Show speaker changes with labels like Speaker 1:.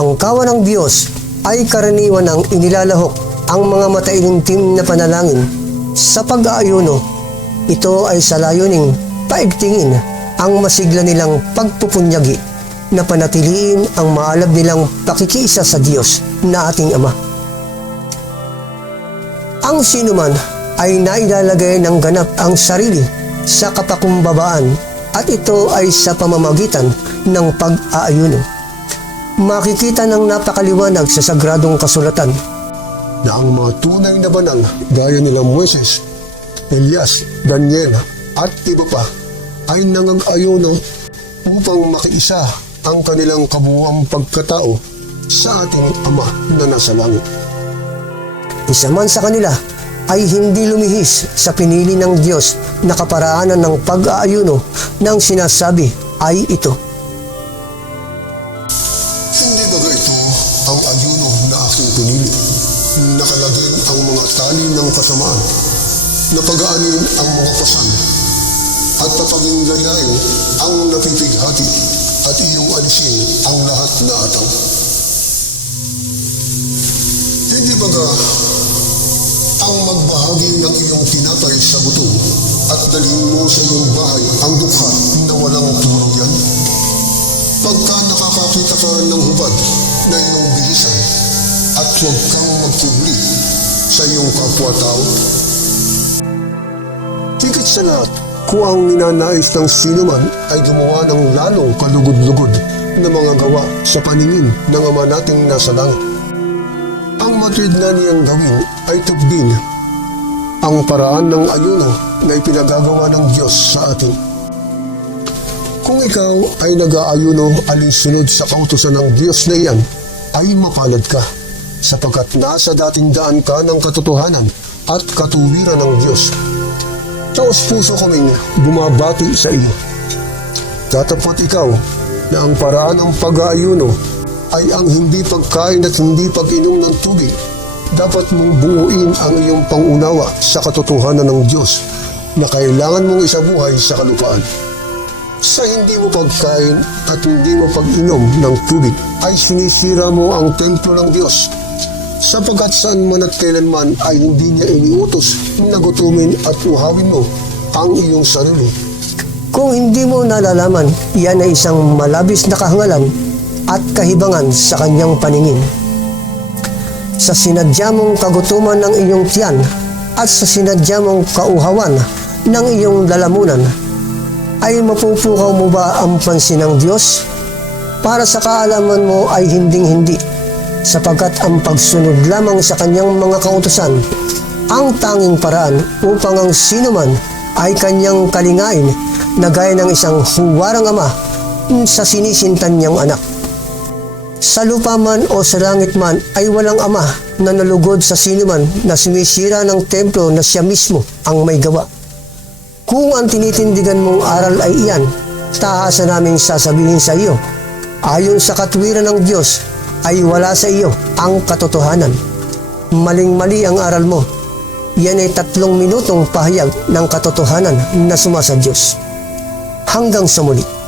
Speaker 1: Ang kawan ng Diyos ay karaniwan ng inilalahok ang mga matailimtim na panalangin sa pag-aayuno. Ito ay sa layuning paigtingin ang masigla nilang pagpupunyagi na panatiliin ang maalab nilang pakikiisa sa Diyos na ating Ama. Ang sinuman ay nailalagay ng ganap ang sarili sa kapakumbabaan at ito ay sa pamamagitan ng pag-aayuno makikita ng napakaliwanag sa sagradong kasulatan na ang mga tunay na banal gaya nila Moises, Elias, Daniel at iba pa ay nangag-ayuno upang makiisa ang kanilang kabuuang pagkatao sa ating Ama na nasa langit. Isa man sa kanila ay hindi lumihis sa pinili ng Diyos na kaparaanan ng pag-aayuno ng sinasabi ay ito.
Speaker 2: Nakalagin ang mga tali ng kasamaan, napagaanin ang mga pasan, at napaging layain ang napipighati, at iyong alisin ang lahat na ataw. Hindi ba ga ang magbahagi ng iyong tinapay sa gutom at dalhin mo sa iyong bahay ang dukha na walang tuluyan? Pagka nakakakita ka ng hubad na at huwag kang magpubli sa iyong kapwa-tao. Higit sa lahat, kung ang ninanais ng sino man ay gumawa ng lalong kalugod-lugod na mga gawa sa paningin ng Ama nating nasa langit. Ang matrid na niyang gawin ay tubdin ang paraan ng ayuno na ipinagagawa ng Diyos sa atin. Kung ikaw ay nag-aayuno alinsunod sa kautusan ng Diyos na iyan, ay mapalad ka, sapagkat nasa dating daan ka ng katotohanan at katuwiran ng Diyos. Taos puso kaming bumabati sa iyo. Tatapot ikaw na ang paraan ng pag-aayuno ay ang hindi pagkain at hindi pag-inom ng tubig. Dapat mong buuin ang iyong pangunawa sa katotohanan ng Diyos na kailangan mong isabuhay sa kalupaan sa hindi mo pagkain at hindi mo pag-inom ng tubig ay sinisira mo ang templo ng Diyos. Sapagkat saan man at kailanman ay hindi niya iniutos na gutumin at uhawin mo ang iyong sarili.
Speaker 1: Kung hindi mo nalalaman, yan ay isang malabis na kahangalan at kahibangan sa kanyang paningin. Sa sinadya mong kagutuman ng iyong tiyan at sa sinadya mong kauhawan ng iyong lalamunan, ay mapupukaw mo ba ang pansin ng Diyos? Para sa kaalaman mo ay hinding-hindi, sapagkat ang pagsunod lamang sa kanyang mga kautusan, ang tanging paraan upang ang sinuman ay kanyang kalingain na gaya ng isang huwarang ama sa sinisintan niyang anak. Sa lupa man o sa langit man ay walang ama na nalugod sa sinuman na sumisira ng templo na siya mismo ang may gawa. Kung ang tinitindigan mong aral ay iyan, tahasa naming sasabihin sa iyo, ayon sa katwiran ng Diyos, ay wala sa iyo ang katotohanan. Maling-mali ang aral mo. Yan ay tatlong minutong pahayag ng katotohanan na suma sa Diyos. Hanggang sa muli.